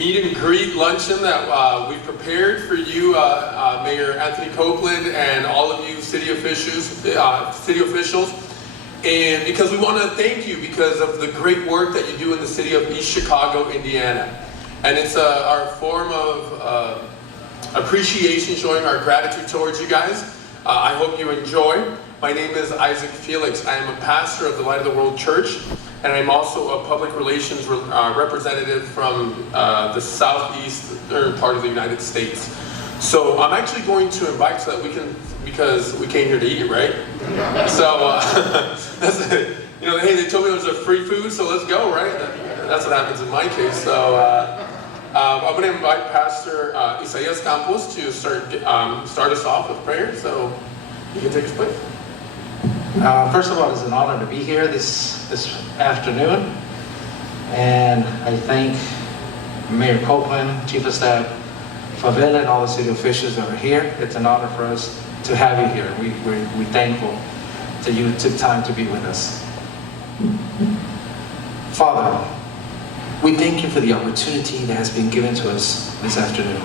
meet and greet luncheon that we've prepared for you, Mayor Anthony Copeland, and all of you city officials, and because we want to thank you because of the great work that you do in the city of East Chicago, Indiana. And it's our form of appreciation, showing our gratitude towards you guys. I hope you enjoy. My name is Isaac Felix. I am a pastor of the Light of the World Church, and I'm also a public relations representative from the southeastern part of the United States. So I'm actually going to invite so that we can, because we came here to eat, right? So that's it. You know, hey, they told me there was a free food, so let's go, right? That's what happens in my case. So I'm going to invite Pastor Isaías Campos to start us off with prayer. So you can take his place. First of all, it's an honor to be here this afternoon, and I thank Mayor Copeland, Chief of Staff Favela, and all the city officials that are here. It's an honor for us to have you here. We're thankful that you took time to be with us. Father, we thank you for the opportunity that has been given to us this afternoon.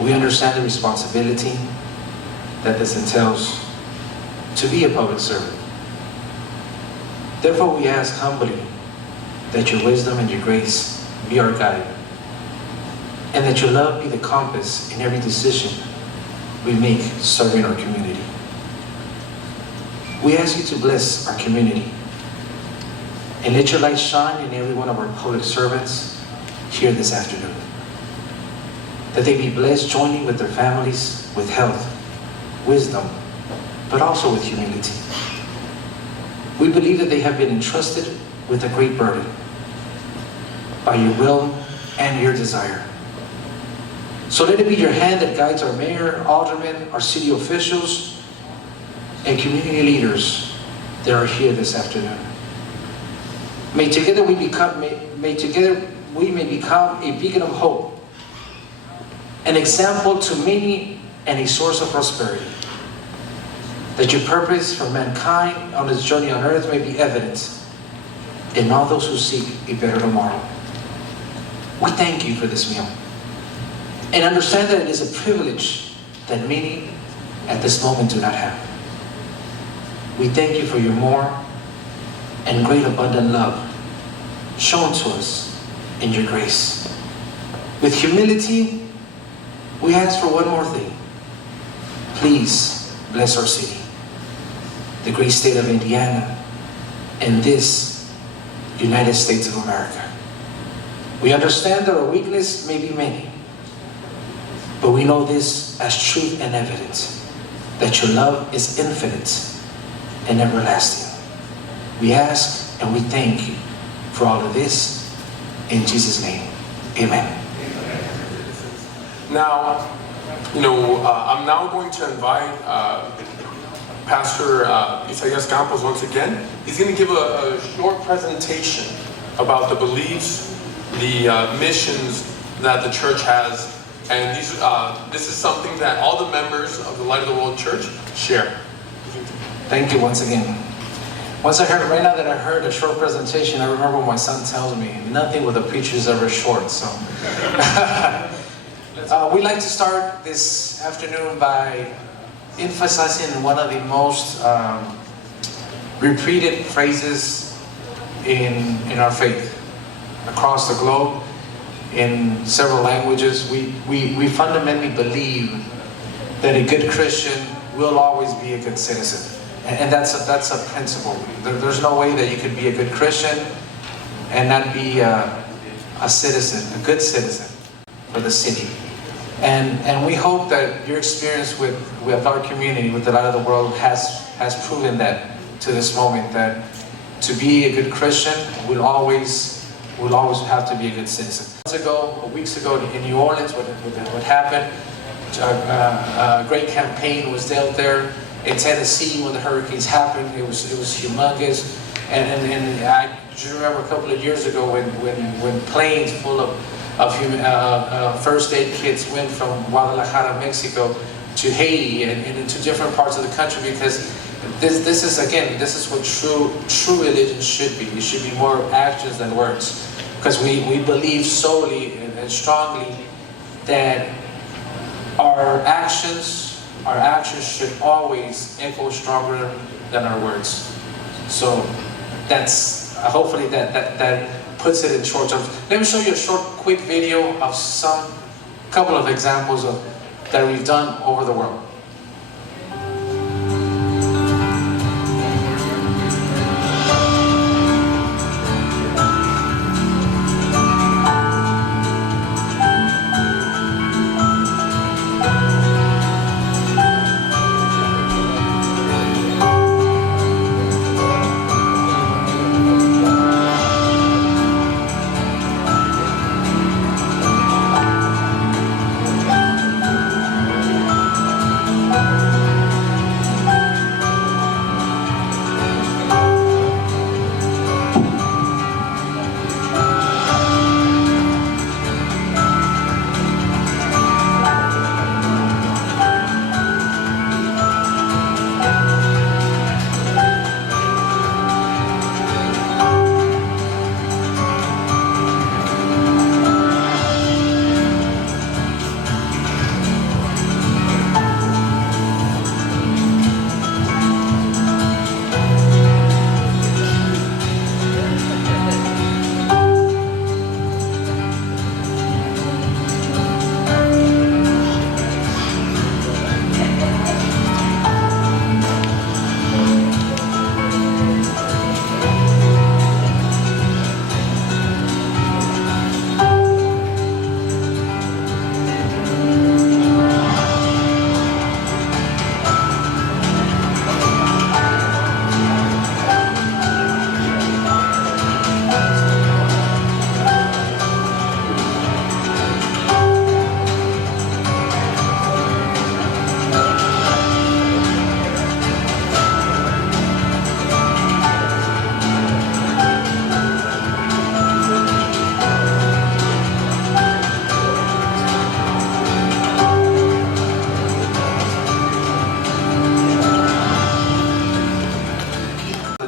We understand the responsibility that this entails to be a public servant. Therefore, we ask humbly that your wisdom and your grace be our guide, and that your love be the compass in every decision we make serving our community. We ask you to bless our community, and let your light shine in every one of our public servants here this afternoon, that they be blessed joining with their families with health, wisdom, but also with humility. We believe that they have been entrusted with a great burden by your will and your desire. So let it be your hand that guides our mayor, aldermen, our city officials, and community leaders that are here this afternoon. May together we may become a beacon of hope, an example to many, and a source of prosperity. That your purpose for mankind on its journey on earth may be evident in all those who seek a better tomorrow. We thank you for this meal, and understand that it is a privilege that many at this moment do not have. We thank you for your more and great abundant love shown to us in your grace. With humility, we ask for one more thing. Please bless our city, the great state of Indiana, and this United States of America. We understand that our weakness may be many, but we know this as truth and evidence, that your love is infinite and everlasting. We ask and we thank you for all of this. In Jesus' name, amen. Now, I'm now going to invite Pastor Isaías Campos once again. He's going to give a short presentation about the beliefs, the missions that the church has, and this is something that all the members of the Light of the World Church share. Thank you once again. Right now that I heard a short presentation, I remember my son tells me, nothing with a preacher is ever short, so. We'd like to start this afternoon by emphasizing one of the most repeated phrases in our faith across the globe, in several languages. We fundamentally believe that a good Christian will always be a good citizen. And that's a principle. There's no way that you could be a good Christian and not be a citizen, a good citizen for the city. And we hope that your experience with our community, with the Light of the World, has proven that to this moment, that to be a good Christian will always have to be a good citizen. Weeks ago in New Orleans, what happened, a great campaign was dealt there. In Tennessee, when the hurricanes happened, it was humongous. And I just remember a couple of years ago when planes full of first aid kits went from Guadalajara, Mexico, to Haiti and into different parts of the country, because this is what true religion should be. It should be more actions than words. because we believe solely and strongly that our actions should always echo stronger than our words. So that's hopefully that puts it in short terms. Let me show you a short, quick video of couple of examples that we've done over the world.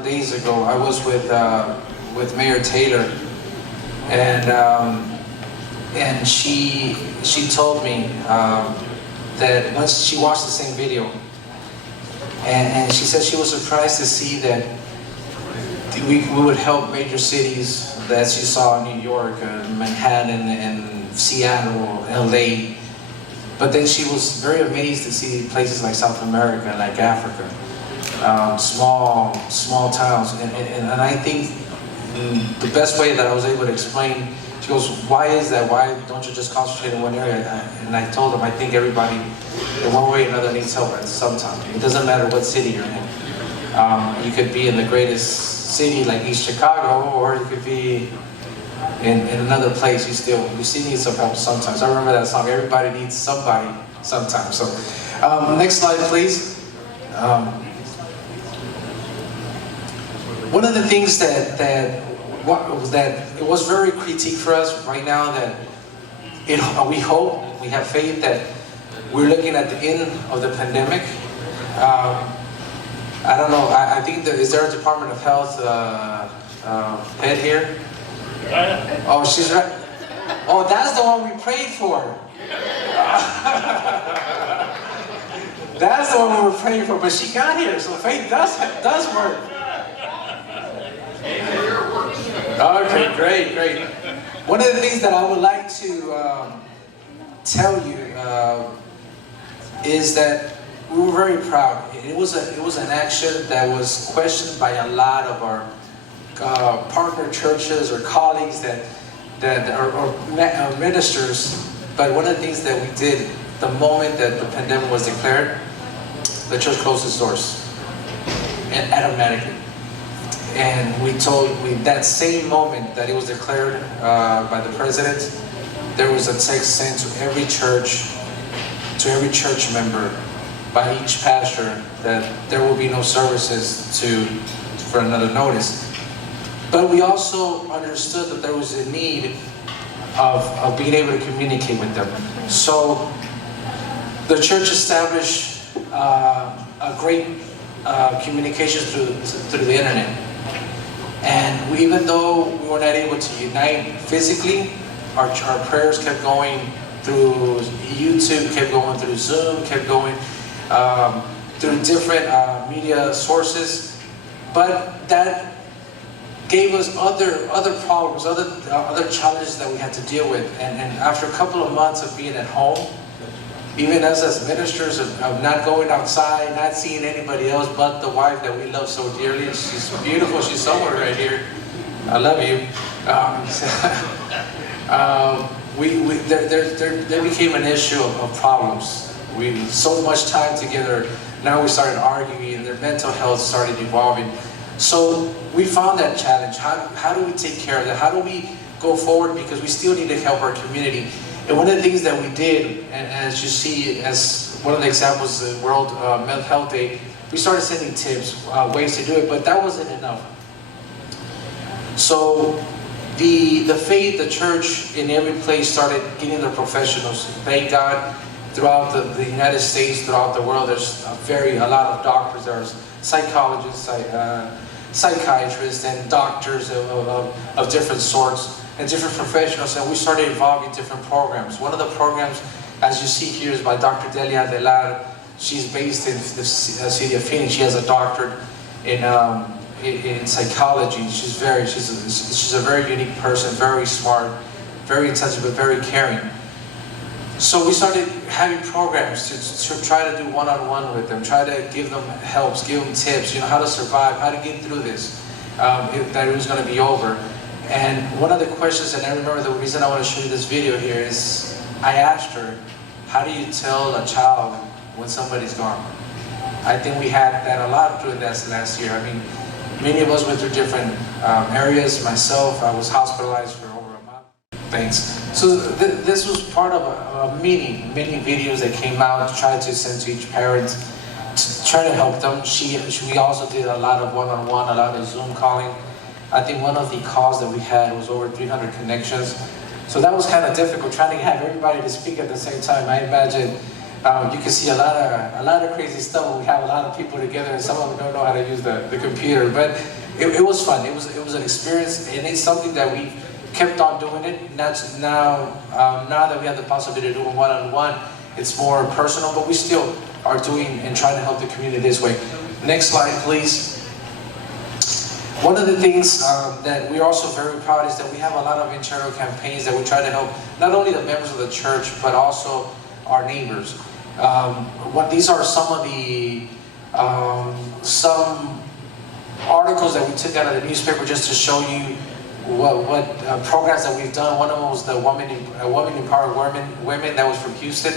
Days ago, I was with Mayor Taylor, and she told me that once she watched the same video, and she said she was surprised to see that we would help major cities that she saw in New York, Manhattan, and Seattle, LA, but then she was very amazed to see places like South America, like Africa. Small towns, and I think the best way that I was able to explain, she goes, why is that? Why don't you just concentrate in one area? And I told them, I think everybody, in one way or another, needs help at some time. It doesn't matter what city you're in. You could be in the greatest city like East Chicago, or you could be in another place. You still need some help sometimes. I remember that song, everybody needs somebody sometimes. So next slide, please. One of the things that it was very critique for us right now, that we hope, we have faith that we're looking at the end of the pandemic. I don't know, I think is there a Department of Health head here? Oh, she's right. Oh, that's the one we prayed for. That's the one we were praying for, but she got here, so faith does work. Okay, great. One of the things that I would like to tell you is that we were very proud. It was an action that was questioned by a lot of our partner churches or colleagues or ministers. But one of the things that we did the moment that the pandemic was declared, the church closed its doors, and automatically. And we that same moment that it was declared by the president, there was a text sent to every church member by each pastor that there will be no services for another notice. But we also understood that there was a need of being able to communicate with them. So the church established a great communication through the internet. And even though we were not able to unite physically, our prayers kept going through YouTube, kept going through Zoom, kept going through different media sources. But that gave us other problems, other challenges that we had to deal with. And after a couple of months of being at home, even us as ministers of not going outside, not seeing anybody else but the wife that we love so dearly. She's beautiful. She's somewhere right here. I love you. There became an issue of problems. We so much time together. Now we started arguing, and their mental health started evolving. So we found that challenge. How do we take care of that? How do we go forward? Because we still need to help our community. And one of the things that we did, and as you see, as one of the examples, the World Mental Health Day, we started sending tips, ways to do it, but that wasn't enough. So the faith, the church in every place started getting their professionals. Thank God, throughout the United States, throughout the world, there's a lot of doctors, there's psychologists, psychiatrists, and doctors of different sorts, and different professionals, and we started involving different programs. One of the programs, as you see here, is by Dr. Delia Delar. She's based in the city of Phoenix. She has a doctorate in psychology. She's a very unique person, very smart, very intelligent, but very caring. So we started having programs to try to do one-on-one with them, try to give them helps, give them tips, how to survive, how to get through this, that it was going to be over. And one of the questions, and I remember the reason I want to show you this video here, is I asked her, how do you tell a child when somebody's gone? I think we had that a lot during that last year. I mean, many of us went through different areas. Myself, I was hospitalized for over a month. Thanks. So this was part of many videos that came out to try to send to each parent to try to help them. We also did a lot of one-on-one, a lot of Zoom calling. I think one of the calls that we had was over 300 connections. So that was kind of difficult, trying to have everybody to speak at the same time. I imagine you can see a lot of crazy stuff when we have a lot of people together, and some of them don't know how to use the computer. But it was fun. It was an experience, and it's something that we kept on doing it. Now that we have the possibility to do it one-on-one, it's more personal, but we still are doing and trying to help the community this way. Next slide, please. One of the things that we're also very proud is that we have a lot of internal campaigns that we try to help not only the members of the church, but also our neighbors. These are some of the some articles that we took out of the newspaper just to show you what programs that we've done. One of them was the Women Empower Women that was from Houston,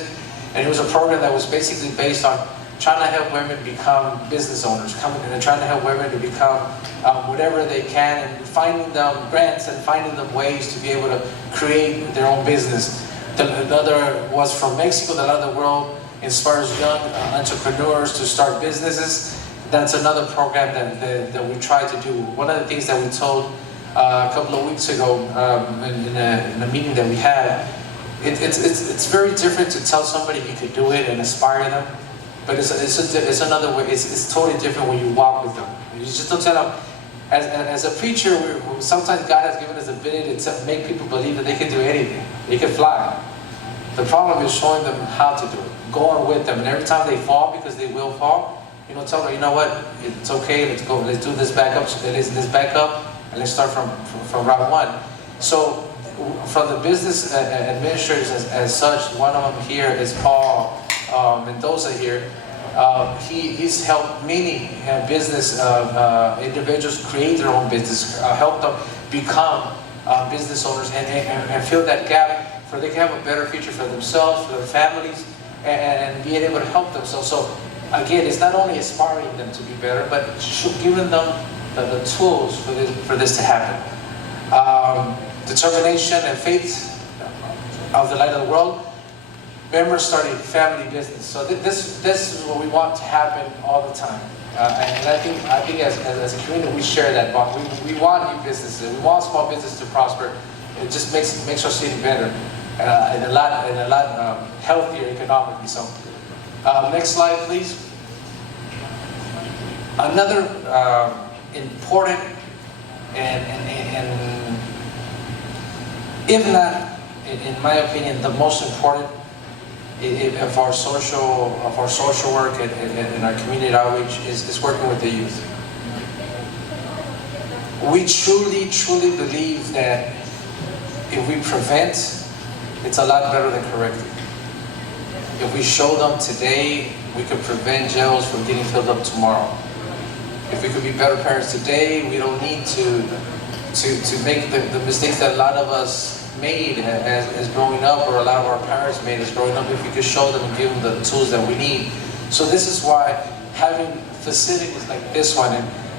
and it was a program that was basically based on trying to help women become business owners, and trying to help women to become whatever they can, and finding them grants and finding them ways to be able to create their own business. The other was from Mexico. The other world inspires young entrepreneurs to start businesses. That's another program that we try to do. One of the things that we told a couple of weeks ago in a meeting that we had, it's very different to tell somebody you could do it and inspire them. But it's another way. It's totally different when you walk with them. You just don't tell them. As a preacher, sometimes God has given us the ability to make people believe that they can do anything. They can fly. The problem is showing them how to do it, going with them, and every time they fall, because they will fall, tell them, you know what, it's okay. Let's go. Let's do this back up. Let's back up, and let's start from round one. So, from the business administrators as such, one of them here is Paul Mendoza here. He's helped many business individuals create their own business, help them become business owners, and fill that gap so they can have a better future for themselves, for their families, and being able to help themselves. So again, it's not only inspiring them to be better, but giving them the tools for this to happen. Determination and faith of the light of the world. Members starting family business. So this is what we want to happen all the time. And I think as a community, we share that bond. We want new businesses. We want small business to prosper. It just makes our city better and a lot healthier economically. So next slide, please. Another important and if not, in my opinion, the most important of our social work and our community outreach is working with the youth. We truly believe that if we prevent, it's a lot better than correcting. If we show them today, we could prevent jails from getting filled up tomorrow. If we could be better parents today, we don't need to make the mistakes that a lot of us made as growing up, or a lot of our parents made as growing up, if we could show them and give them the tools that we need. So this is why having facilities like this one,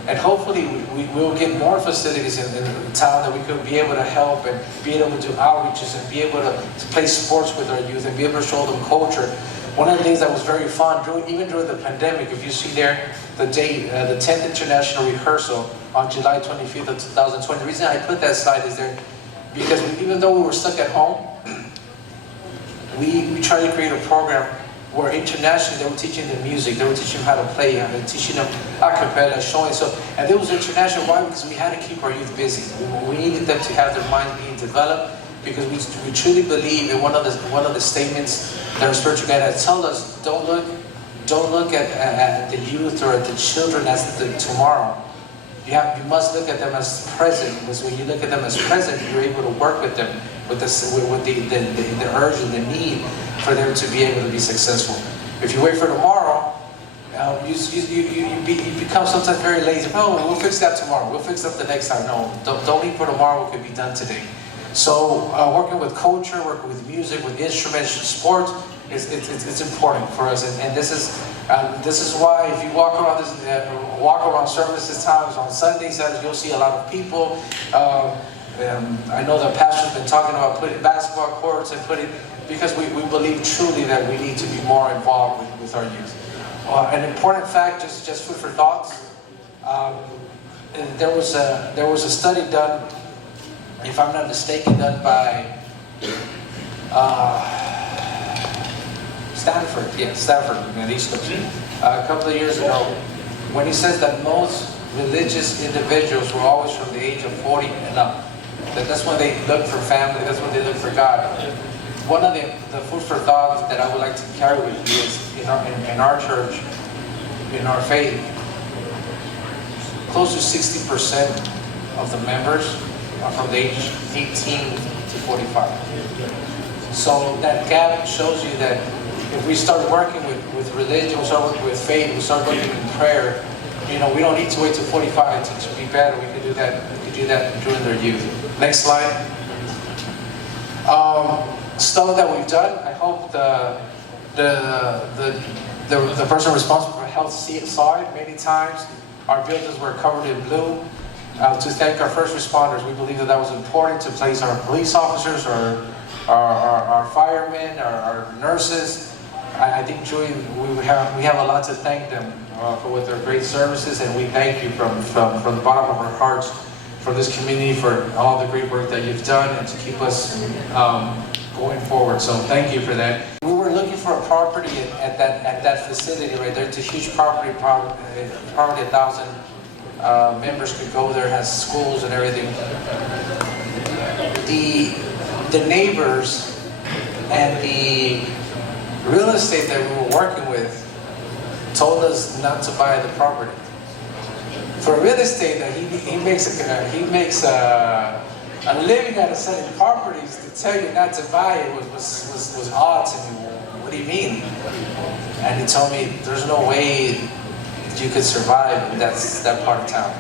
and hopefully we will get more facilities in the town that we could be able to help and be able to do outreaches and be able to play sports with our youth and be able to show them culture. One of the things that was very fun, even during the pandemic, if you see there the date, the 10th International Rehearsal on July 25th of 2020, the reason I put that slide is there because even though we were stuck at home, we tried to create a program where internationally they were teaching them music, they were teaching them how to play, they were teaching them a cappella, showing so, and it was international. Why? Because we had to keep our youth busy. We needed them to have their minds being developed, because we truly believe in one of the statements that our spiritual guide has told us: don't look at the youth or at the children as the tomorrow. You must look at them as present, because when you look at them as present, you're able to work with them with the urge and the need for them to be able to be successful. If you wait for tomorrow, you become sometimes very lazy. Oh, we'll fix that tomorrow. We'll fix that the next time. No, don't wait for tomorrow. What could be done today? So working with culture, working with music, with instruments, sports, it's important for us. And this is why if you walk around services times on Sundays, you'll see a lot of people. I know the pastor's been talking about putting basketball courts and because we believe truly that we need to be more involved with our youth. An important fact, just food for thought. There was a study done, if I'm not mistaken, done by Stanford, East Coast, a couple of years ago, when he says that most religious individuals were always from the age of 40 and up. That's when they look for family, that's when they look for God. One of the food for thought that I would like to carry with you is in our church, in our faith, close to 60% of the members are from the age 18 to 45. So that gap shows you that if we start working with religion, we start working with faith, we start working in prayer, we don't need to wait till 45 to be better. We can do that. We can do that during their youth. Next slide. Stuff that we've done. I hope the person responsible for health saw it many times. Our buildings were covered in blue. To thank our first responders, we believe that was important to place our police officers, our firemen, our nurses. I think, Julie, we have a lot to thank them for their great services, and we thank you from the bottom of our hearts for this community, for all the great work that you've done, and to keep us going forward. So thank you for that. We were looking for a property at that facility right there. It's a huge property, probably 1,000 members could go there, has schools and everything. The neighbors and the real estate that we were working with told us not to buy the property. For real estate, that he makes a living out of selling properties, to tell you not to buy it was odd to me. What do you mean? And he told me there's no way you could survive in that part of town.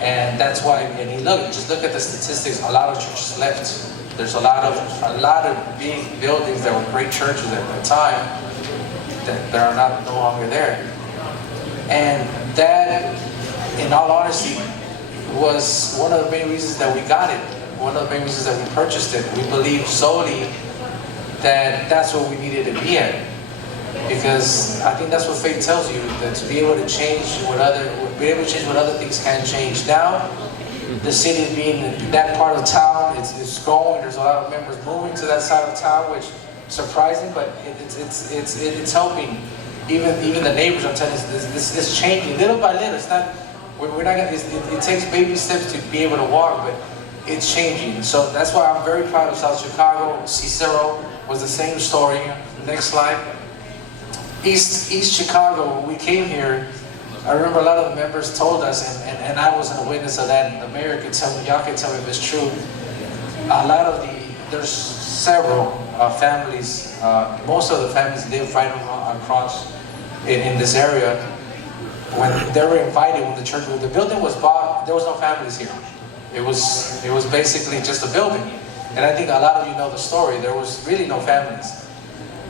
And that's why, and just look at the statistics. A lot of churches left. There's a lot of big buildings that were great churches at the time that are no longer there. And that, in all honesty, was one of the main reasons that we got it. One of the main reasons that we purchased it. We believe solely that that's what we needed to be at. Because I think that's what faith tells you, that to be able to change what other things can't change. Now, the city being in that part of town, it's growing. There's a lot of members moving to that side of town, which is surprising, but it's helping. Even the neighbors are telling us this is changing little by little. It's not We're not gonna, it takes baby steps to be able to walk, but it's changing. So that's why I'm very proud of South Chicago. Cicero was the same story. Next slide. East Chicago, when we came here, I remember a lot of the members told us, and I wasn't a witness of that, and the mayor could tell me, y'all can tell me if it's true. A lot of there's several families, most of the families live right across in this area. When they were invited, when the building was bought, there was no families here. It was basically just a building. And I think a lot of you know the story. There was really no families.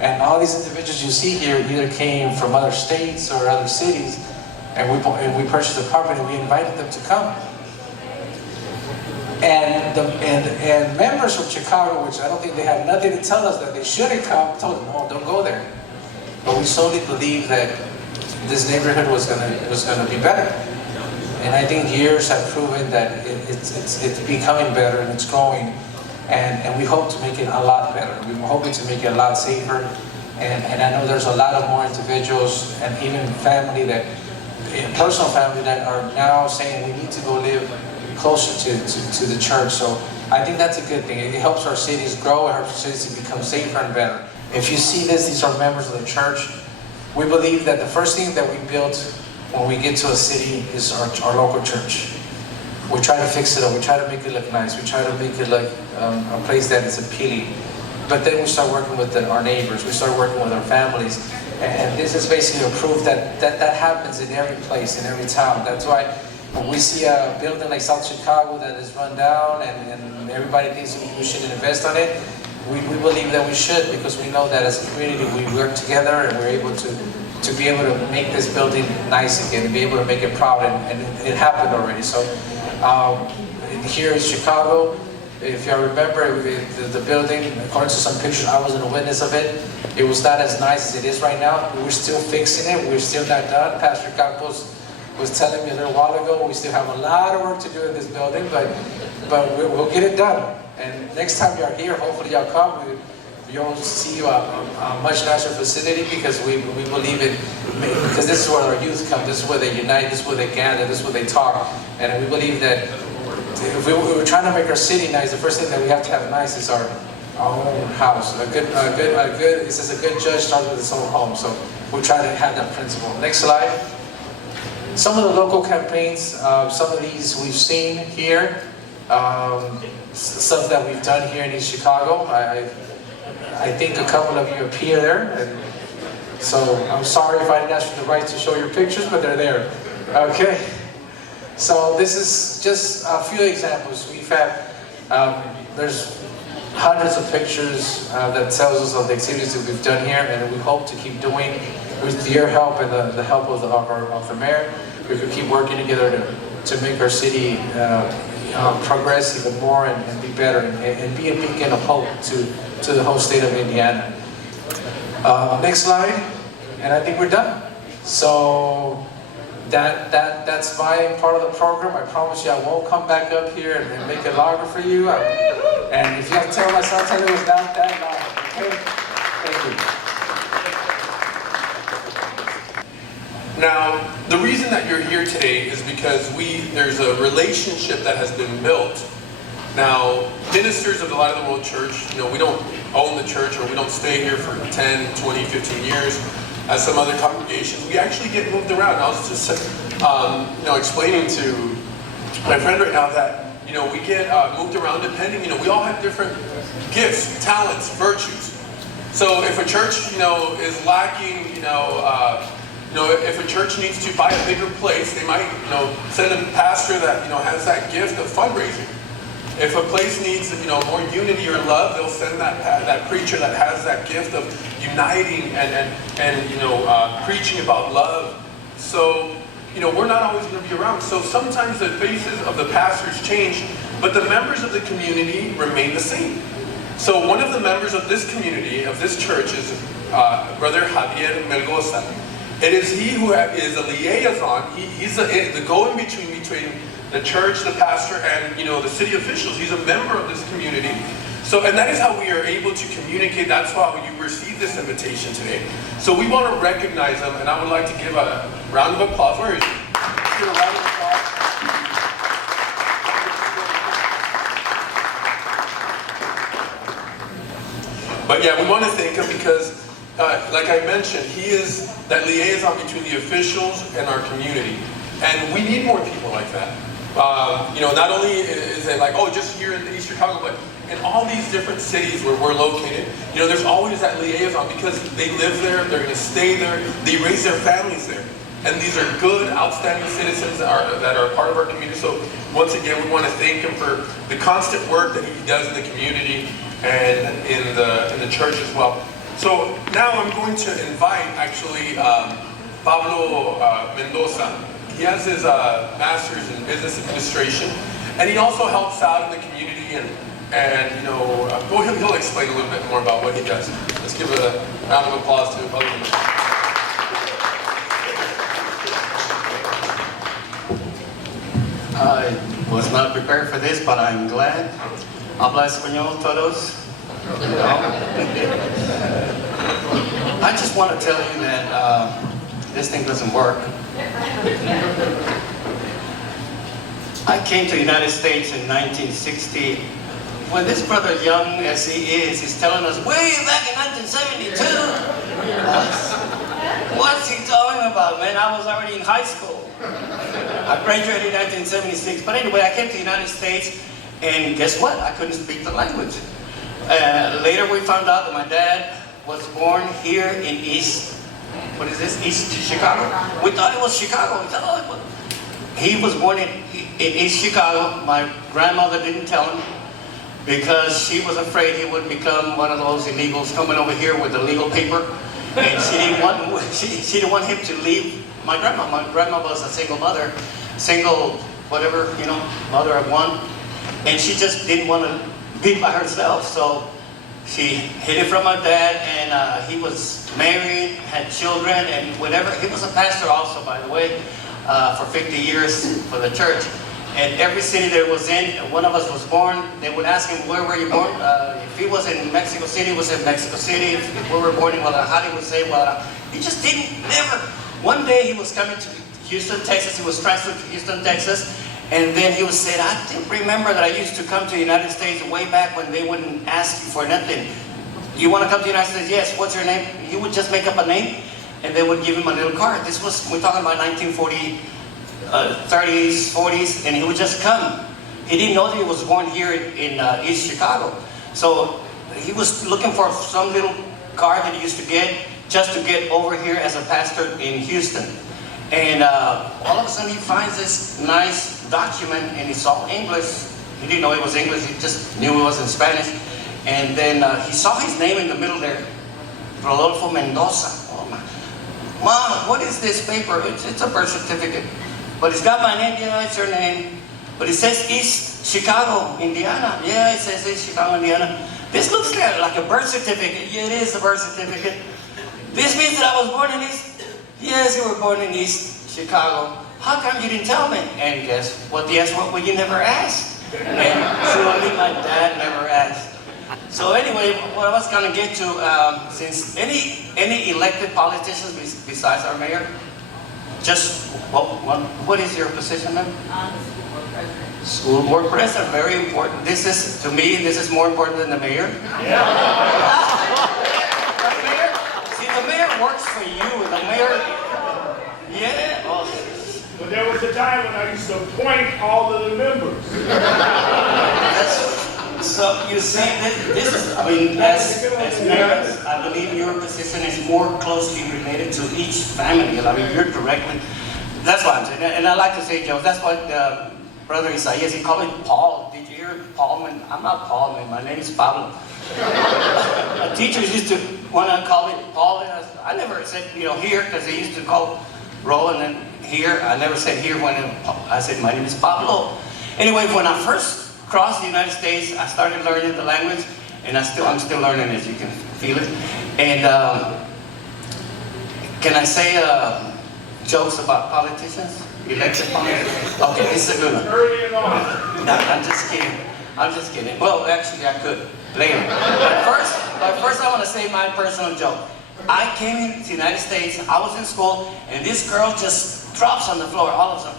And all these individuals you see here either came from other states or other cities, and we purchased a property and we invited them to come. And members from Chicago, which I don't think they had nothing to tell us that they shouldn't come, told them, "Oh, don't go there." But we solely believed that this neighborhood was gonna be better. And I think years have proven that it's becoming better and it's growing. And we hope to make it a lot better. We're hoping to make it a lot safer. And I know there's a lot of more individuals and even family personal family that are now saying we need to go live closer to the church. So I think that's a good thing. It helps our cities grow, it helps our cities to become safer and better. If you see this, these are members of the church. We believe that the first thing that we build when we get to a city is our local church. We try to fix it up, we try to make it look nice, we try to make it look a place that is appealing. But then we start working with our neighbors, we start working with our families. And this is basically a proof that happens in every place, in every town. That's why when we see a building like South Chicago that is run down and everybody thinks we should invest on it, we believe that we should, because we know that as a community we work together and we're able to be able to make this building nice again, and be able to make it proud, and it happened already. So here in Chicago, if y'all remember, the building, according to some pictures, I wasn't a witness of it. It was not as nice as it is right now. We're still fixing it. We're still not done. Pastor Campos was telling me a little while ago, we still have a lot of work to do in this building, but we'll get it done. And next time you're here, hopefully y'all come. You'll see a much nicer facility, because we believe it, because this is where our youth come, this is where they unite, this is where they gather, this is where they talk. And we believe that if we were trying to make our city nice, the first thing that we have to have nice is our own house. It says a good judge starts with his own home. So we try to have that principle. Next slide. Some of the local campaigns, some of these we've seen here, stuff that we've done here in East Chicago. I think a couple of you appear there, and so I'm sorry if I didn't ask you the right to show your pictures, but they're there. Okay. So this is just a few examples. We've had, there's hundreds of pictures that tells us of the activities that we've done here, and we hope to keep doing with your help and the help of the mayor. We could keep working together to make our city progress even more and be better and be a beacon of hope to the whole state of Indiana. Next slide, and I think we're done. So that's my part of the program. I promise you I won't come back up here and make it longer for you. And if you have to tell myself, tell it was not that long. Okay? Thank you. Now, the reason that you're here today is because there's a relationship that has been built. Now, ministers of the Light of the World Church, we don't own the church, or we don't stay here for 10, 20, 15 years as some other congregations. We actually get moved around. I was just explaining to my friend right now that we get moved around depending, we all have different gifts, talents, virtues. So if a church, is lacking, if a church needs to buy a bigger place, they might, send a pastor that, has that gift of fundraising. If a place needs, more unity or love, they'll send that preacher that has that gift of uniting and preaching about love. So, we're not always going to be around. So sometimes the faces of the pastors change, but the members of the community remain the same. So one of the members of this community, of this church, is Brother Javier Melgoza. It is he who is a liaison. He's the go-in-between between the church, the pastor, and the city officials. He's a member of this community. So, and that is how we are able to communicate. That's why you received this invitation today. So we want to recognize him, and I would like to give a round of applause. Where is he? Give a round of applause. But yeah, we want to thank him because, like I mentioned, he is that liaison between the officials and our community. And we need more people like that. Not only is it like, oh, just here in East Chicago, but in all these different cities where we're located, there's always that liaison because they live there, they're going to stay there, they raise their families there. And these are good, outstanding citizens that are part of our community. So once again, we want to thank him for the constant work that he does in the community and in the church as well. So now I'm going to invite actually Pablo Mendoza. He has his master's in business administration, and he also helps out in the community and he'll explain a little bit more about what he does. Let's give a round of applause to Pablo Mendoza. I was not prepared for this, but I'm glad. Habla español todos. I just want to tell you that this thing doesn't work. I came to the United States in 1960. When this brother, young as he is, he's telling us, way back in 1972. What's he talking about, man? I was already in high school. I graduated in 1976, but anyway, I came to the United States, and guess what? I couldn't speak the language. Later we found out that my dad was born here in East Chicago? We thought it was Chicago. We thought, oh, he was born in East Chicago. My grandmother didn't tell him because she was afraid he would become one of those illegals coming over here with the legal paper, and she didn't want him to leave. My grandma was a single mother, mother of one, and she just didn't want to be by herself, so she hid it from my dad, and he was married, had children, and whatever. He was a pastor also, by the way, for 50 years for the church. And every city that was in, one of us was born, they would ask him, where were you born? If he was in Mexico City, he was in Mexico City. If we were born in Guadalajara, he would say Guadalajara. He just never. One day he was coming to Houston, Texas. He was transferred to Houston, Texas. And then he was saying, I remember that I used to come to the United States way back when they wouldn't ask you for nothing. You want to come to the United States? Yes. What's your name? He would just make up a name, and they would give him a little card. We're talking about 1940, 30s, 40s, and he would just come. He didn't know that he was born here in East Chicago. So he was looking for some little card that he used to get just to get over here as a pastor in Houston. And all of a sudden he finds this nice document, and it's all English. He didn't know it was English, he just knew it was in Spanish. And then he saw his name in the middle there, Rodolfo Mendoza. Oh my. Mom, what is this paper? It's a birth certificate. But it's got my name. Yeah, it's your name. But it says East Chicago, Indiana. Yeah, it says East Chicago, Indiana. This looks like a birth certificate. Yeah, it is a birth certificate. This means that I was born in East. Yes, you were born in East Chicago. How come you didn't tell me? And guess what the answer was? Well, you never asked. And surely my dad never asked. So anyway, what I was going to get to, since any elected politicians besides our mayor, just, what is your position then? School board president, very important. To me, this is more important than the mayor. Yeah. See, the mayor works for you. The mayor, yeah. Oh. But there was a time when I used to appoint all of the members. So you see, this is, I mean, as parents, I believe your position is more closely related to each family. I mean, you're directly, that's what I'm saying. And I like to say, Joe, that's what Brother Isaias, he called me Paul. Did you hear Paul? Man, I'm not Paul, man. My name is Pablo. Teachers used to want to call me Paul. And I never said, here, because they used to call Roland and here. I never said here when I said my name is Pablo. Anyway, when I first across the United States, I started learning the language, and I'm still learning, as you can feel it. And can I say jokes about politicians, elected politicians? Okay, this is a good one. Early and on. No, I'm just kidding. Well, actually, I could later. But first, I want to say my personal joke. I came into the United States. I was in school, and this girl just drops on the floor, all of a sudden.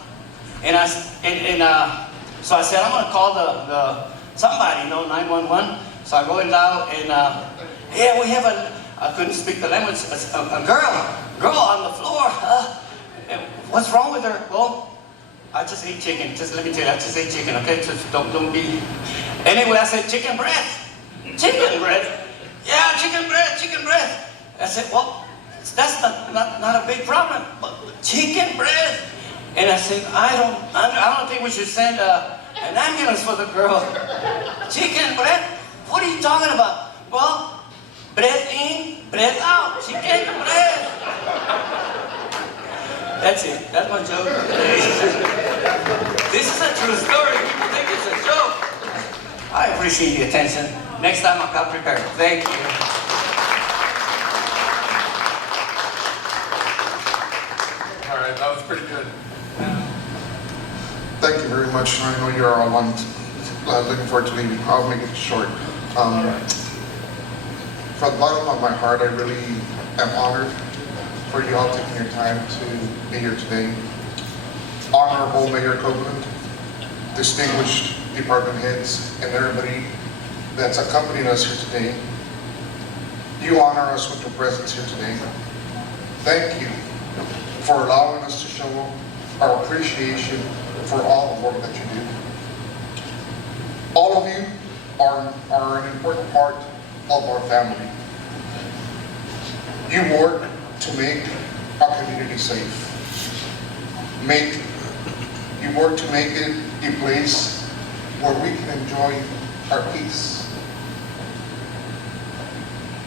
So I said, I'm going to call somebody, 911. So I go in now and yeah, we have I couldn't speak the language, a girl on the floor. What's wrong with her? Well, I just ate chicken. Just let me tell you, I just ate chicken, okay? Just don't be. Anyway, I said chicken breast. Chicken breast? Yeah, chicken breast. I said, well, that's not a big problem, but chicken breast. And I said, I don't think we should send an ambulance for the girl. Chicken breast? What are you talking about? Well, breath in, breath out. Chicken breast. That's it. That's my joke today. This is a true story. People think it's a joke. I appreciate the attention. Next time I'll come prepared. Thank you. All right, that was pretty good. Thank you very much. I know you're all looking forward to leaving. I'll make it short. From the bottom of my heart, I really am honored for you all taking your time to be here today. Honorable Mayor Copeland, distinguished department heads, and everybody that's accompanying us here today. You honor us with your presence here today. Thank you for allowing us to show our appreciation for all the work that you do. All of you are an important part of our family. You work to make our community safe. You work to make it a place where we can enjoy our peace.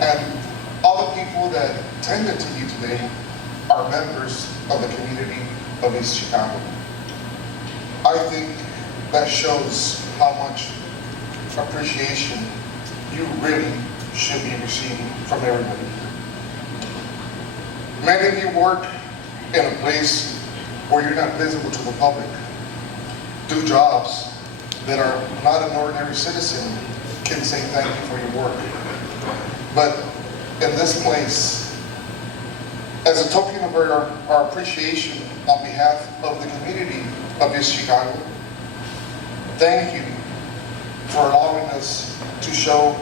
And all the people that tended to you today are members of the community of East Chicago. I think that shows how much appreciation you really should be receiving from everybody. Many of you work in a place where you're not visible to the public, do jobs that are not an ordinary citizen can say thank you for your work. But in this place, as a token of our appreciation on behalf of the community of East Chicago, thank you for allowing us to show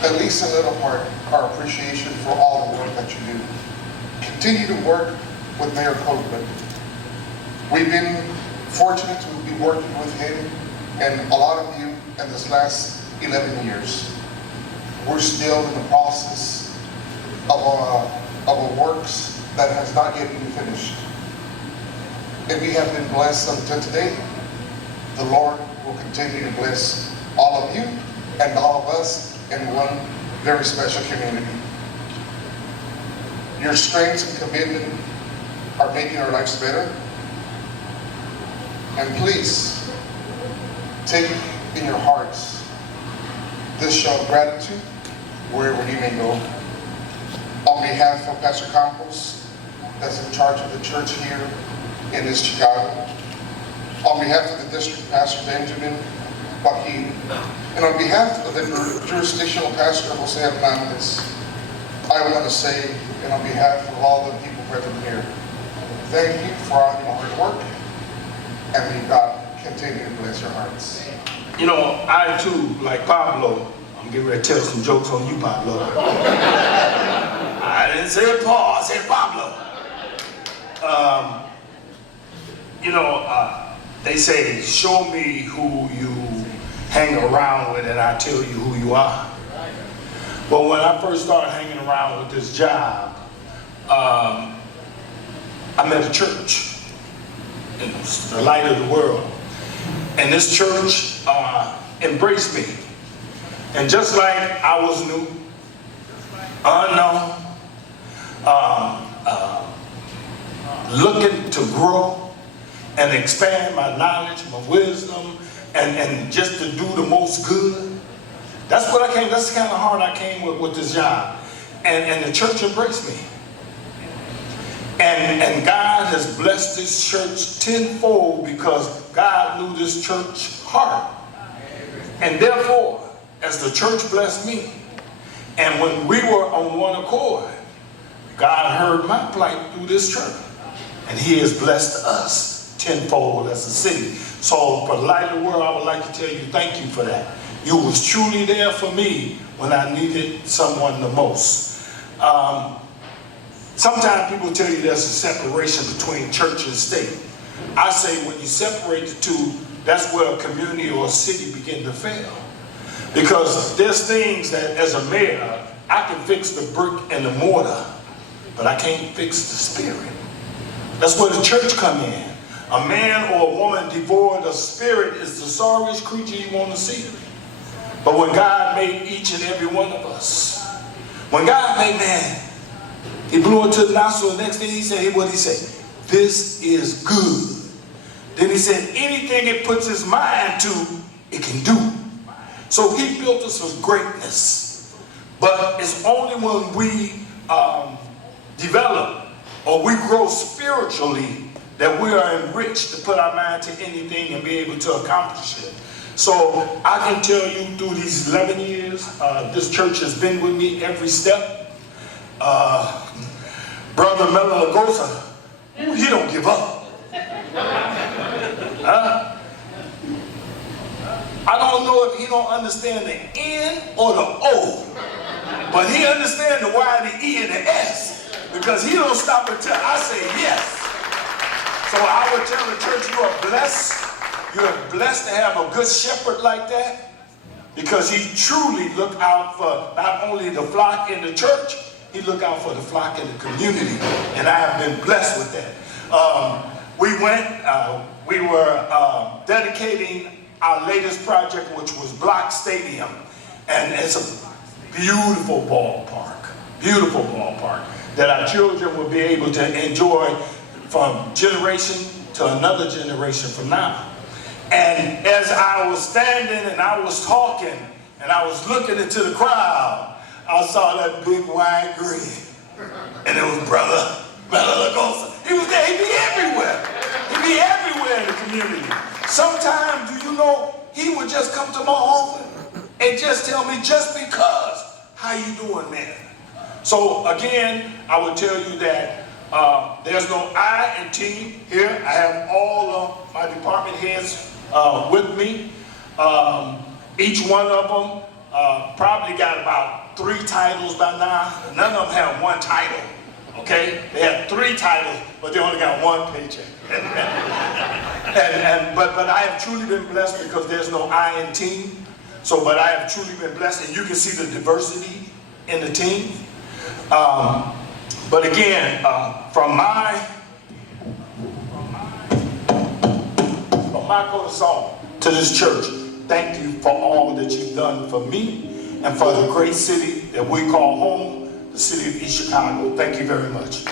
at least a little part our appreciation for all the work that you do. Continue to work with Mayor Copeland. We've been fortunate to be working with him and a lot of you in this last 11 years. We're still in the process of a works that has not yet been finished. And we have been blessed until today. The Lord will continue to bless all of you and all of us in one very special community. Your strengths and commitment are making our lives better. And please, take in your hearts this show of gratitude wherever you may go. On behalf of Pastor Campos, that's in charge of the church here in East Chicago, on behalf of the district pastor Benjamin Joaquin, and on behalf of the jurisdictional pastor Jose Hernandez, I want to say, and on behalf of all the people present here, thank you for all your hard work, and may God continue to bless your hearts. You know, I too, like Pablo, I'm getting ready to tell some jokes on you, Pablo. I didn't say Paul, I said Pablo. You know, they say, show me who you hang around with and I tell you who you are. But when I first started hanging around with this job, I met a church, and it's the light of the world. And this church embraced me. And just like I was new, unknown, looking to grow and expand my knowledge, my wisdom, and just to do the most good. That's what I came, that's the kind of heart I came with this job. And the church embraced me. And God has blessed this church tenfold because God knew this church heart. And therefore, as the church blessed me, and when we were on one accord, God heard my plight through this church. And He has blessed us tenfold as a city. So for the light of the world, I would like to tell you thank you for that. You was truly there for me when I needed someone the most. Sometimes people tell you there's a separation between church and state. I say when you separate the two, that's where a community or a city begin to fail. Because there's things that as a mayor, I can fix the brick and the mortar, but I can't fix the spirit. That's where the church come in. A man or a woman devoid of spirit is the sorriest creature you want to see. But when God made each and every one of us, when God made man, he blew into the nostril. The next thing he said, what did he say? This is good. Then he said, anything it puts his mind to, it can do. So he built us for greatness. But it's only when we develop or we grow spiritually that we are enriched to put our mind to anything and be able to accomplish it. So I can tell you through these 11 years, this church has been with me every step. Brother Melagosa, he don't give up. Huh? I don't know if he don't understand the N or the O, but he understands the Y, the E, and the S, because he don't stop until I say yes. So I would tell the church, you are blessed. You are blessed to have a good shepherd like that, because he truly look out for not only the flock in the church, he look out for the flock in the community, and I have been blessed with that. We were dedicating our latest project, which was Block Stadium, and it's a beautiful ballpark that our children will be able to enjoy from generation to another generation from now. And as I was standing and I was talking and I was looking into the crowd, I saw that big wide grin, and it was Brother Melagosa. He was there. He'd be everywhere. He'd be everywhere in the community. Sometimes, do you know, he would just come to my office and just tell me, just because, how you doing, man? So again, I would tell you that there's no I in team here. I have all of my department heads with me. Each one of them probably got about 3 titles by now. None of them have 1 title. Okay, they have 3 titles, but they only got 1 paycheck. But I have truly been blessed because there's no I in team. So, but I have truly been blessed, and you can see the diversity in the team. But again, from my corazón to this church, thank you for all that you've done for me and for the great city that we call home, the city of East Chicago. Thank you very much.